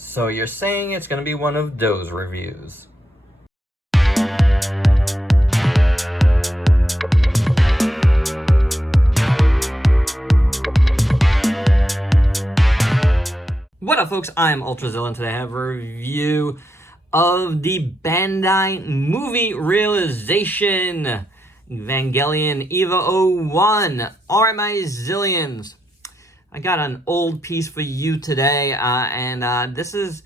So you're saying it's going to be one of those reviews. What up, folks? I'm Ultrazilla, and today I have a review of the Bandai movie realization, Evangelion Eva-01. Alright, my zillions. I got an old piece for you today, and this is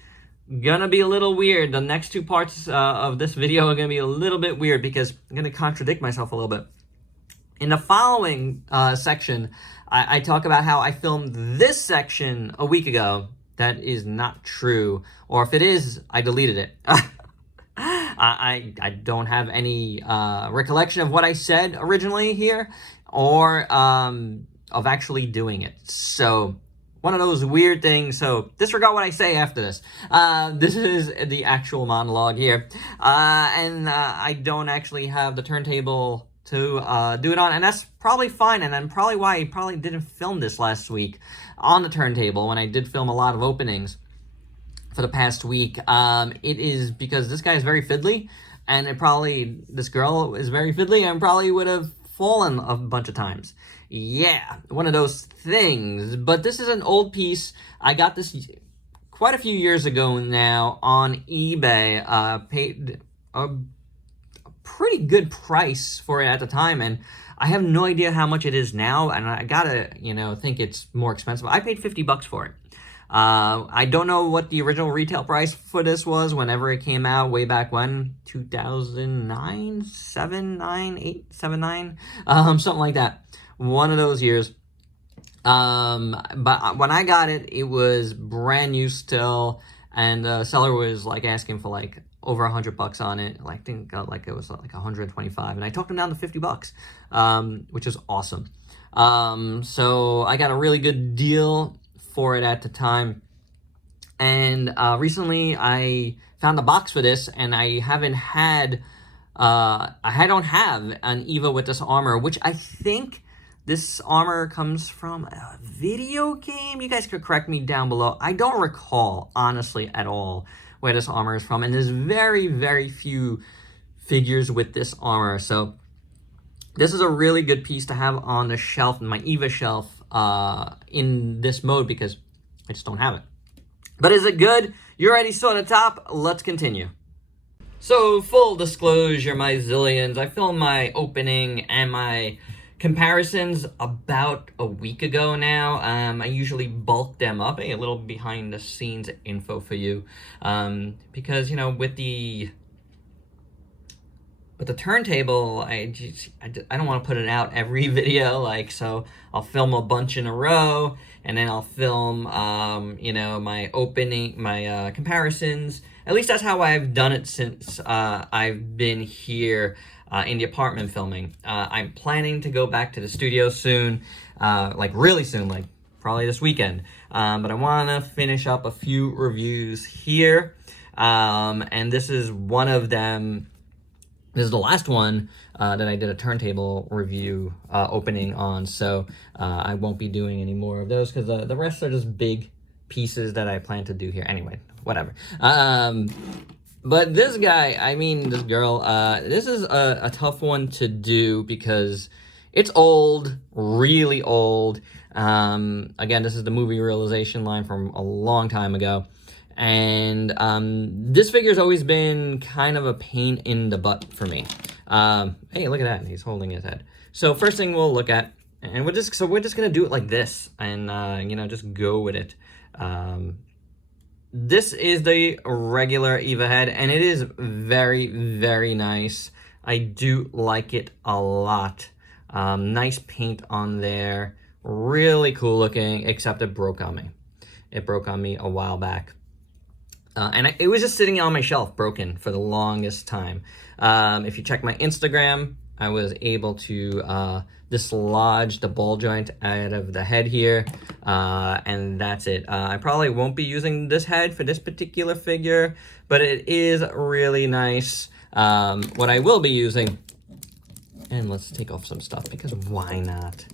gonna be a little weird. The next two parts of this video are gonna be a little bit weird because I'm gonna contradict myself a little bit. In the following section, I talk about how I filmed this section a week ago. That is not true, or if it is, I deleted it. I don't have any recollection of what I said originally here, or of actually doing it. So, one of those weird things. So, disregard what I say after this. This is the actual monologue here. And I don't actually have the turntable to do it on, and that's probably fine, and then probably why I probably didn't film this last week on the turntable when I did film a lot of openings for the past week. It is because this guy is very fiddly, and this girl is very fiddly, and probably would have fallen a bunch of times. Yeah, one of those things. But this is an old piece. I got this quite a few years ago now on eBay. Paid a pretty good price for it at the time, and I have no idea how much it is now, and I gotta, think it's more expensive. I paid $50 for it. I don't know what the original retail price for this was whenever it came out way back when, 2009, 7, 9, something like that. One of those years. But when I got it, it was brand new still, and the seller was like asking for like over $100 on it. I think like it was like 125, and I talked him down to $50, which is awesome. So I got a really good deal for it at the time, and recently I found a box for this, and I don't have an Eva with this armor, which I think this armor comes from a video game. You guys could correct me down below. I don't recall, honestly, at all where this armor is from, and there's very, very few figures with this armor, so this is a really good piece to have on the shelf, my Eva shelf, in this mode, because I just don't have it. But is it good? You already saw the top. Let's continue. So, full disclosure, my zillions, I filmed my opening and my comparisons about a week ago now. I usually bulk them up, a little behind the scenes info for you, because with the turntable, I don't want to put it out every video, so I'll film a bunch in a row, and then I'll film my opening, my comparisons. At least that's how I've done it since I've been here in the apartment filming. I'm planning to go back to the studio soon, really soon, probably this weekend. But I want to finish up a few reviews here, and this is one of them. This is the last one that I did a turntable review opening on, so I won't be doing any more of those because the rest are just big pieces that I plan to do here. Anyway, whatever. But this guy, this girl, this is a tough one to do because it's old, really old. Again, this is the movie realization line from a long time ago. And this figure's always been kind of a pain in the butt for me. Hey, look at that. He's holding his head. So first thing we'll look at, and we're just going to do it like this and, just go with it. This is the regular Eva Head, and it is very, very nice. I do like it a lot. Nice paint on there. Really cool looking, except it broke on me. It broke on me a while back. And it was just sitting on my shelf, broken, for the longest time. If you check my Instagram, I was able to dislodge the ball joint out of the head here, and that's it. I probably won't be using this head for this particular figure, but it is really nice. What I will be using, and let's take off some stuff, because why not?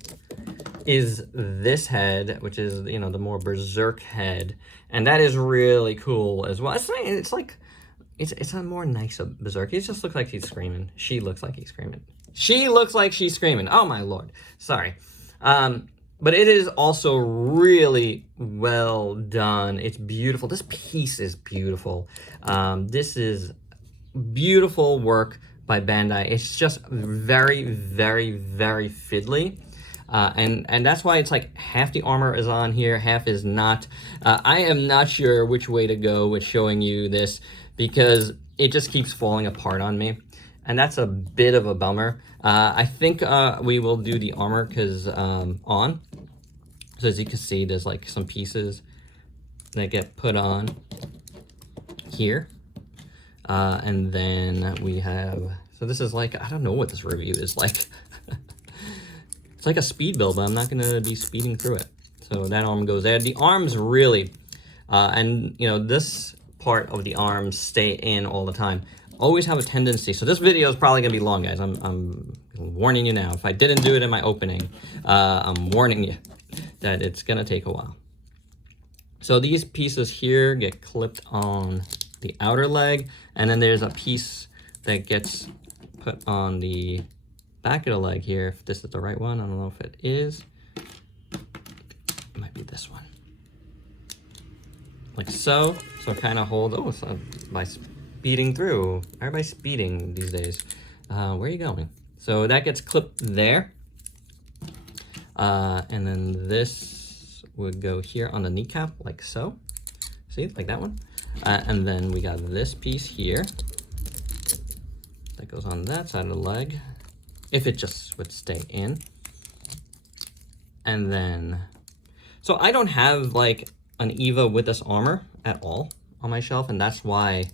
is this head, which is, you know, the more berserk head. And that is really cool as well. It's like, it's a more nicer berserk. He just looks like he's screaming. She looks like he's screaming. She looks like she's screaming. Oh my Lord. Sorry. But it is also really well done. It's beautiful. This piece is beautiful. This is beautiful work by Bandai. It's just very, very, very fiddly. And that's why it's like half the armor is on here, half is not. I am not sure which way to go with showing you this because it just keeps falling apart on me. And that's a bit of a bummer. I think we will do the armor because on. So as you can see, there's like some pieces that get put on here. And then we have, so this is like, I don't know what this review is like. It's like a speed build, but I'm not gonna be speeding through it. So that arm goes there. The arms really, and you know, this part of the arms stay in all the time. Always have a tendency, so this video is probably gonna be long, guys. I'm warning you now. If I didn't do it in my opening, I'm warning you that it's gonna take a while. So these pieces here get clipped on the outer leg, and then there's a piece that gets put on the back of the leg here. If this is the right one, I don't know if it is. It might be this one. Like so. So kind of hold, oh, so by speeding through. Everybody's speeding these days. Where are you going? So that gets clipped there. And then this would go here on the kneecap, like so. See, like that one. And then we got this piece here that goes on that side of the leg, if it just would stay in. And then, so I don't have like an Eva with this armor at all on my shelf, and that's why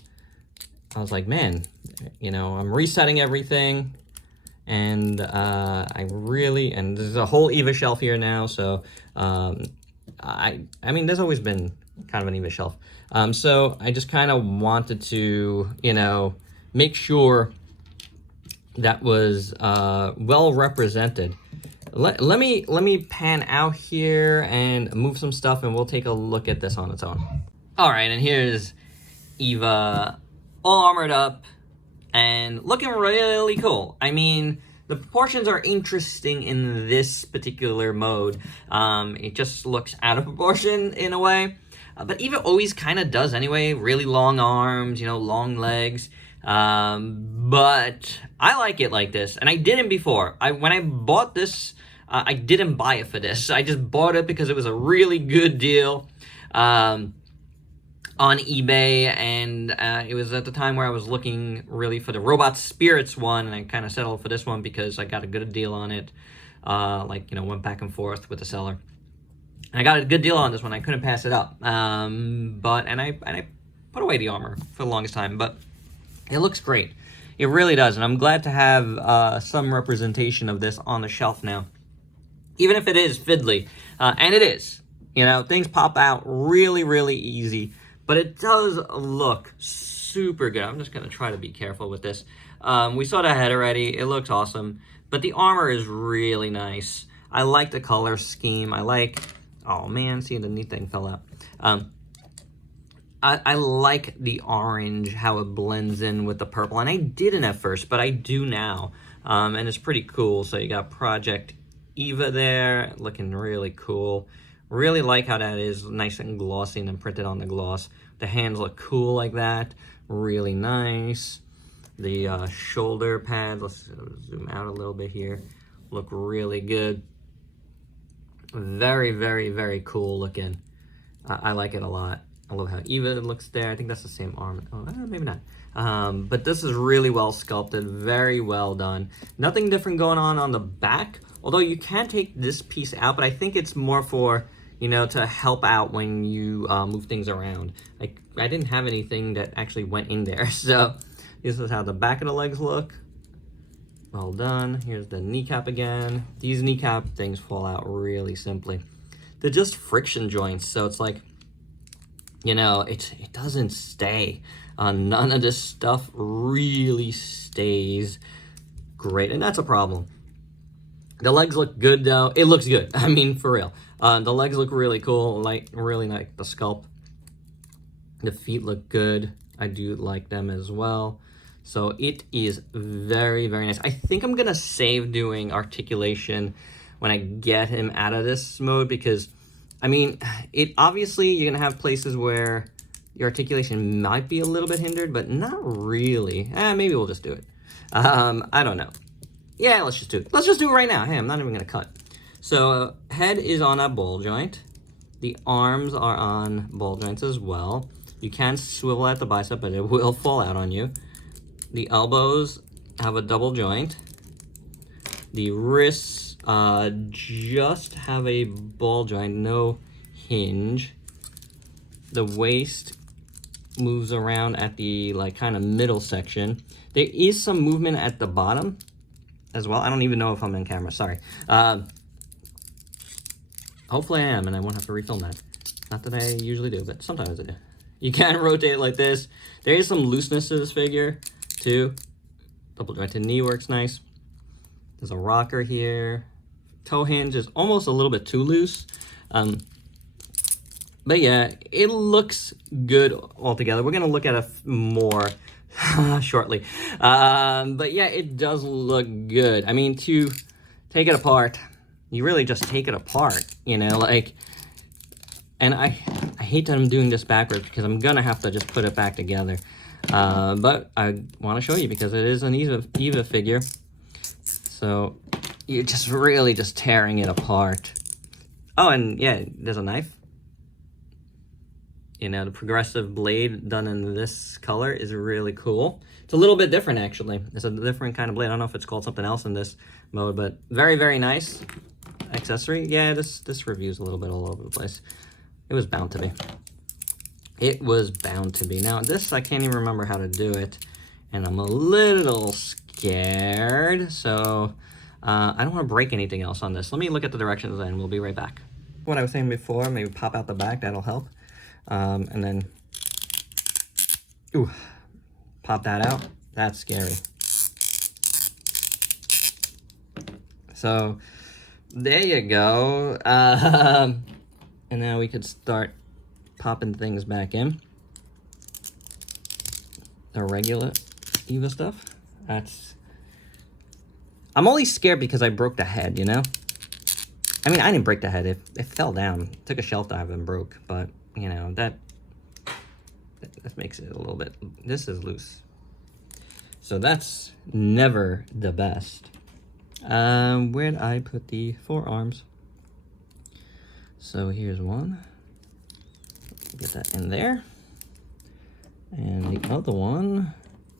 I was like, man, you know, I'm resetting everything. And and there's a whole Eva shelf here now, so I mean, there's always been kind of an Eva shelf. So I just kind of wanted to, you know, make sure that was well represented. Let me pan out here and move some stuff, and we'll take a look at this on its own. All right, and here's Eva all armored up and looking really cool. I mean, the proportions are interesting in this particular mode. It just looks out of proportion in a way. But Eva always kind of does anyway. Really long arms, you know, long legs. But I like it like this. And I didn't before. When I bought this, I didn't buy it for this. I just bought it because it was a really good deal on eBay, and it was at the time where I was looking really for the Robot Spirits one, and I kind of settled for this one because I got a good deal on it. Like, you know, went back and forth with the seller. And I got a good deal on this one. I couldn't pass it up. And I put away the armor for the longest time, but it looks great. It really does, and I'm glad to have some representation of this on the shelf now. Even if it is fiddly, and it is. You know, things pop out really, really easy. But it does look super good. I'm just going to try to be careful with this. We saw the head already. It looks awesome. But the armor is really nice. I like the color scheme. I like... Oh, man. See, the neat thing fell out. I like the orange, how it blends in with the purple. And I didn't at first, but I do now. And it's pretty cool. So you got Project Eva there. Looking really cool. Really like how that is nice and glossy and then printed on the gloss. The hands look cool like that. Really nice. The shoulder pads, let's zoom out a little bit here. Look really good. Very, very, very cool looking. I like it a lot. I love how Eva looks there. I think that's the same arm. Oh, maybe not. But this is really well sculpted. Very well done. Nothing different going on the back. Although you can take this piece out, but I think it's more for, you know, to help out when you move things around. Like, I didn't have anything that actually went in there. So this is how the back of the legs look. Well done. Here's the kneecap again. These kneecap things fall out really simply. They're just friction joints. So it's like, you know, it doesn't stay. None of this stuff really stays great. And that's a problem. The legs look good though. It looks good. I mean, for real. The legs look really cool. Like, really like the sculpt. The feet look good. I do like them as well. So it is very, very nice. I think I'm gonna save doing articulation when I get him out of this mode, because I mean, it obviously you're gonna have places where your articulation might be a little bit hindered, but not really. Maybe we'll just do it. I don't know. Yeah, let's just do it. Let's just do it right now. Hey, I'm not even gonna cut. So head is on a ball joint. The arms are on ball joints as well. You can swivel at the bicep, but it will fall out on you. The elbows have a double joint. The wrists just have a ball joint, no hinge. The waist moves around at the like kind of middle section. There is some movement at the bottom as well. I don't even know if I'm in camera, sorry. Hopefully I am, and I won't have to refilm that. Not that I usually do, but sometimes I do. You can rotate it like this. There is some looseness to this figure, too. Double jointed knee works nice. There's a rocker here. Toe hinge is almost a little bit too loose. But yeah, it looks good altogether. We're gonna look at it more shortly. But yeah, it does look good. I mean, to take it apart, you really just take it apart, you know, like, and I hate that I'm doing this backwards because I'm gonna have to just put it back together. But I want to show you because it is an Eva figure. So you're just really just tearing it apart. Oh, and yeah, there's a knife. You know, the progressive blade done in this color is really cool. It's a little bit different, actually. It's a different kind of blade. I don't know if it's called something else in this mode, but very, very nice accessory. Yeah, this review's a little bit all over the place. It was bound to be. It was bound to be. Now, this, I can't even remember how to do it, and I'm a little scared, so I don't want to break anything else on this. Let me look at the directions, and we'll be right back. What I was saying before, maybe pop out the back, that'll help. And then, ooh, pop that out. That's scary. So, there you go. And now we could start popping things back in. The regular Eva stuff. I'm only scared because I broke the head, you know? I mean, I didn't break the head. It fell down. It took a shelf dive and broke, but you know, that makes it a little bit, this is loose. So that's never the best. Where'd I put the forearms? So here's one. Get that in there. And the other one,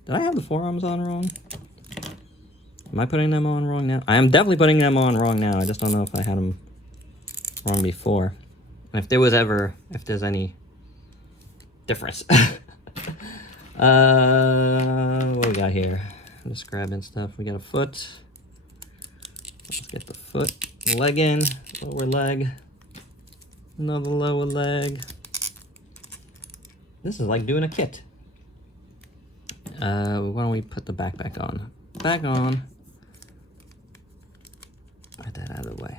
did I have the forearms on wrong? Am I putting them on wrong now? I am definitely putting them on wrong now. I just don't know if I had them wrong before. If there's any difference. What we got here? I'm just grabbing stuff. We got a foot. Let's get the foot. Leg in. Lower leg. Another lower leg. This is like doing a kit. Why don't we put the back back on? Back on. Get that out of the way.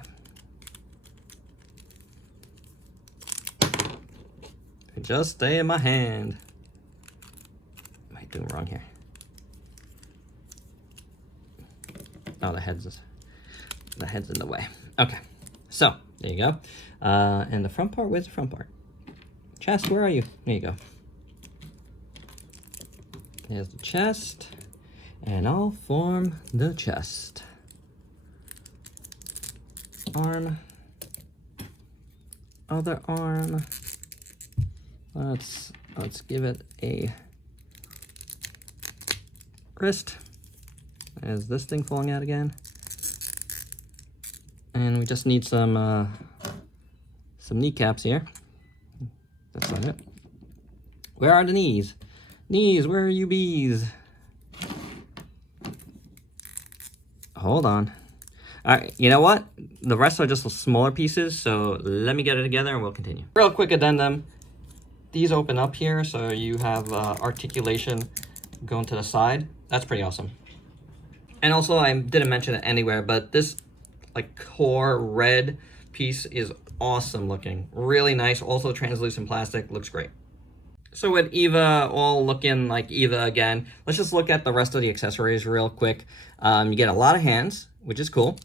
Just stay in my hand. Am I doing wrong here? Oh, the head's in the way. Okay, so there you go. And the front part, where's the front part? Chest, where are you? There you go. There's the chest, and I'll form the chest. Arm, other arm. Let's give it a wrist. Is this thing falling out again? And we just need some kneecaps here. That's not it. Where are the knees? Knees, where are you bees? Hold on. All right, you know what? The rest are just smaller pieces, so let me get it together and we'll continue. Real quick addendum. These open up here, so you have articulation going to the side. That's pretty awesome. And also, I didn't mention it anywhere, but this like core red piece is awesome looking. Really nice. Also translucent plastic. Looks great. So with Eva all looking like Eva again, let's just look at the rest of the accessories real quick. You get a lot of hands, which is cool.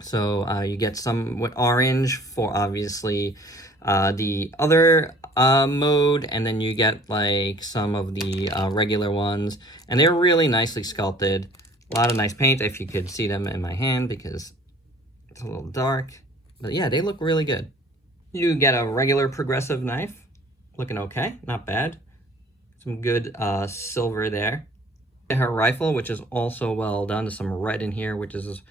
So you get some with orange for obviously the other mode, and then you get like some of the regular ones, and they're really nicely sculpted. A lot of nice paint, if you could see them in my hand because it's a little dark. But yeah, they look really good. You get a regular progressive knife. Looking okay, not bad. Some good silver there. Her rifle, which is also well done. There's some red in here, which is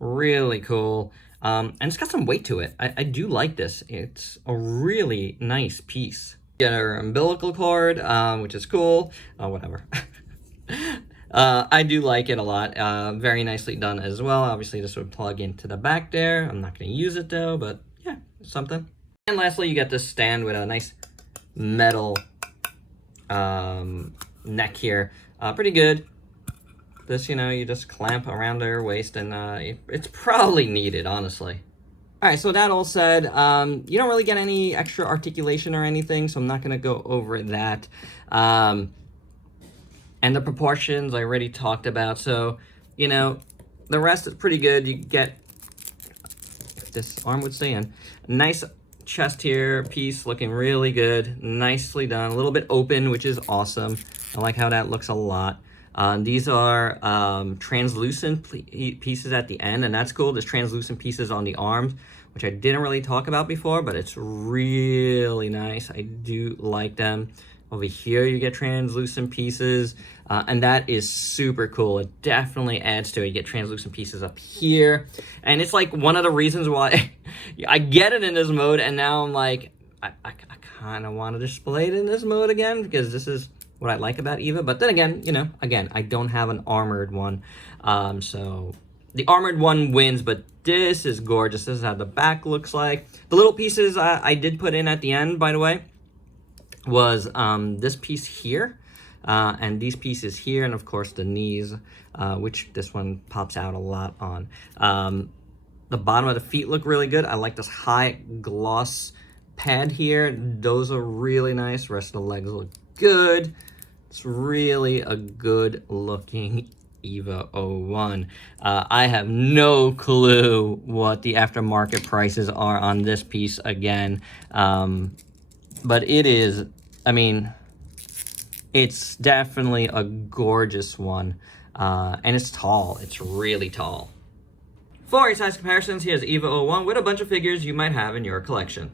really cool. And it's got some weight to it. I do like this. It's a really nice piece. Get her umbilical cord, which is cool. Whatever. I do like it a lot. Very nicely done as well. Obviously, this would plug into the back there. I'm not going to use it though, but yeah, something. And lastly, you get this stand with a nice metal neck here. Pretty good. This, you know, you just clamp around their waist, and it's probably needed, honestly. All right, so that all said, you don't really get any extra articulation or anything, so I'm not going to go over that. And the proportions I already talked about, so, you know, the rest is pretty good. You get, if this arm would stay in, nice chest here piece looking really good, nicely done, a little bit open, which is awesome. I like how that looks a lot. These are translucent pieces at the end, and that's cool. There's translucent pieces on the arms, which I didn't really talk about before, but it's really nice. I do like them. Over here, you get translucent pieces, and that is super cool. It definitely adds to it. You get translucent pieces up here, and it's like one of the reasons why I get it in this mode, and now I'm like, I kind of want to display it in this mode again, because this is what I like about Eva. But then again, you know, I don't have an armored one, so the armored one wins, but this is gorgeous. This is how the back looks like. The little pieces I did put in at the end, by the way, was this piece here, and these pieces here, and of course the knees, which this one pops out a lot on. The bottom of the feet look really good. I like this high gloss pad here. Those are really nice. The rest of the legs look good. It's really a good looking Eva-01. I have no clue what the aftermarket prices are on this piece again, but it is, I mean, it's definitely a gorgeous one, and it's tall. It's really tall. For your size comparisons, here's Eva-01 with a bunch of figures you might have in your collection.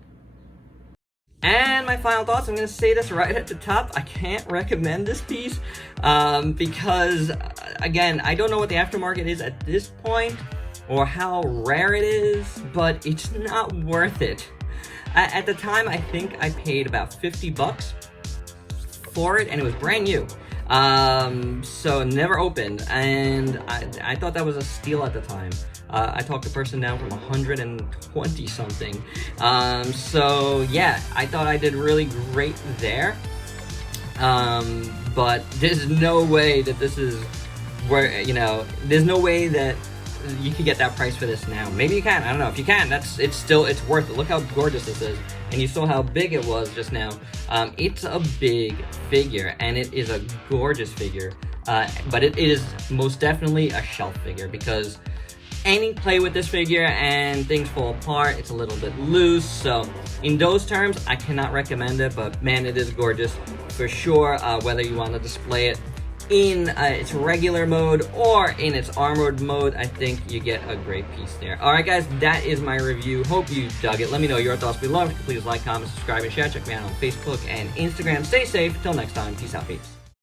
And my final thoughts, I'm going to say this right at the top. I can't recommend this piece because, again, I don't know what the aftermarket is at this point or how rare it is, but it's not worth it. At the time, I think I paid about 50 bucks for it, and it was brand new. So never opened, and I thought that was a steal at the time. I talked a person down from 120 something. So yeah, I thought I did really great there. But there's no way that this is where, you know, there's no way that you can get that price for this now. Maybe you can, I don't know. If you can, it's worth it. Look how gorgeous this is. And you saw how big it was just now. It's a big figure, and it is a gorgeous figure. But it is most definitely a shelf figure, because any play with this figure and things fall apart, it's a little bit loose. So in those terms, I cannot recommend it, but man, it is gorgeous for sure. Whether you want to display it in its regular mode or in its armored mode, I think you get a great piece there. All right, guys, that is my review. Hope you dug it. Let me know your thoughts below. Please like, comment, subscribe, and share. Check me out on Facebook and Instagram. Stay safe. Till next time. Peace out, peeps.